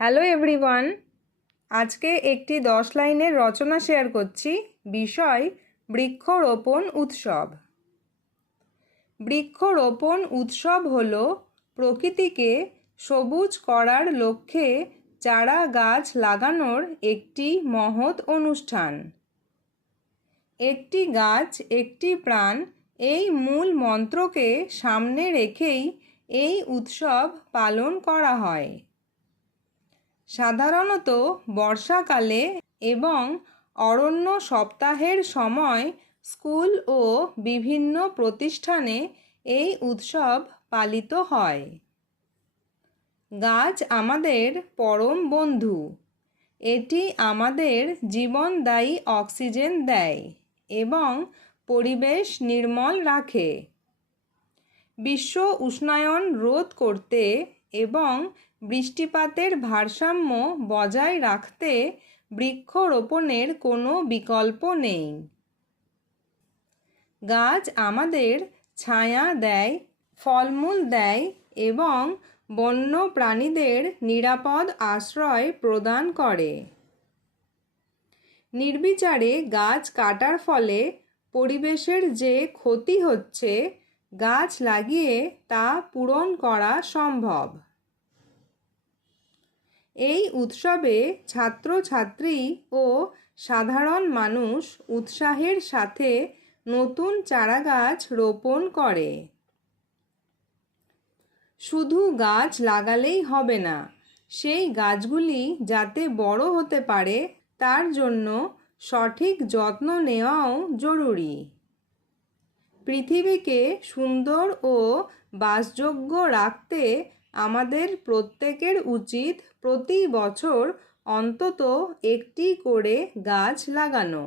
Hello everyone, আজকে একটি 10 লাইনের রচনা শেয়ার করছি। বিষয় বৃক্ষরোপণ উৎসব। বৃক্ষরোপণ উৎসব হল প্রকৃতিকে সবুজ করার লক্ষ্যে চারা গাছ লাগানোর একটি মহৎ অনুষ্ঠান। একটি গাছ একটি প্রাণ, এই মূল মন্ত্রকে সামনে রেখেই এই উৎসব পালন করা হয়। সাধারণত বর্ষাকালে এবং অরণ্য সপ্তাহের সময় স্কুল ও বিভিন্ন প্রতিষ্ঠানে এই উৎসব পালিত হয়। গাছ আমাদের পরম বন্ধু। এটি আমাদের জীবনদায়ী অক্সিজেন দেয় এবং পরিবেশ নির্মল রাখে। বিশ্ব উষ্ণায়ন রোধ করতে এবং বৃষ্টিপাতের ভারসাম্য বজায় রাখতে বৃক্ষরোপণের কোনো বিকল্প নেই। গাছ আমাদের ছায়া দেয়, ফলমূল দেয় এবং বন্য প্রাণীদের নিরাপদ আশ্রয় প্রদান করে। নির্বিচারে গাছ কাটার ফলে পরিবেশের যে ক্ষতি হচ্ছে, গাছ লাগিয়ে তা পূরণ করা সম্ভব। এই উৎসবে ছাত্রছাত্রী ও সাধারণ মানুষ উৎসাহের সাথে নতুন চারাগাছ রোপণ করে। শুধু গাছ লাগালেই হবে না, সেই গাছগুলি যাতে বড় হতে পারে তার জন্য সঠিক যত্ন নেওয়াও জরুরি। পৃথিবীকে সুন্দর ও বাসযোগ্য রাখতে আমাদের প্রত্যেকের উচিত প্রতি বছর অন্তত একটি করে গাছ লাগানো।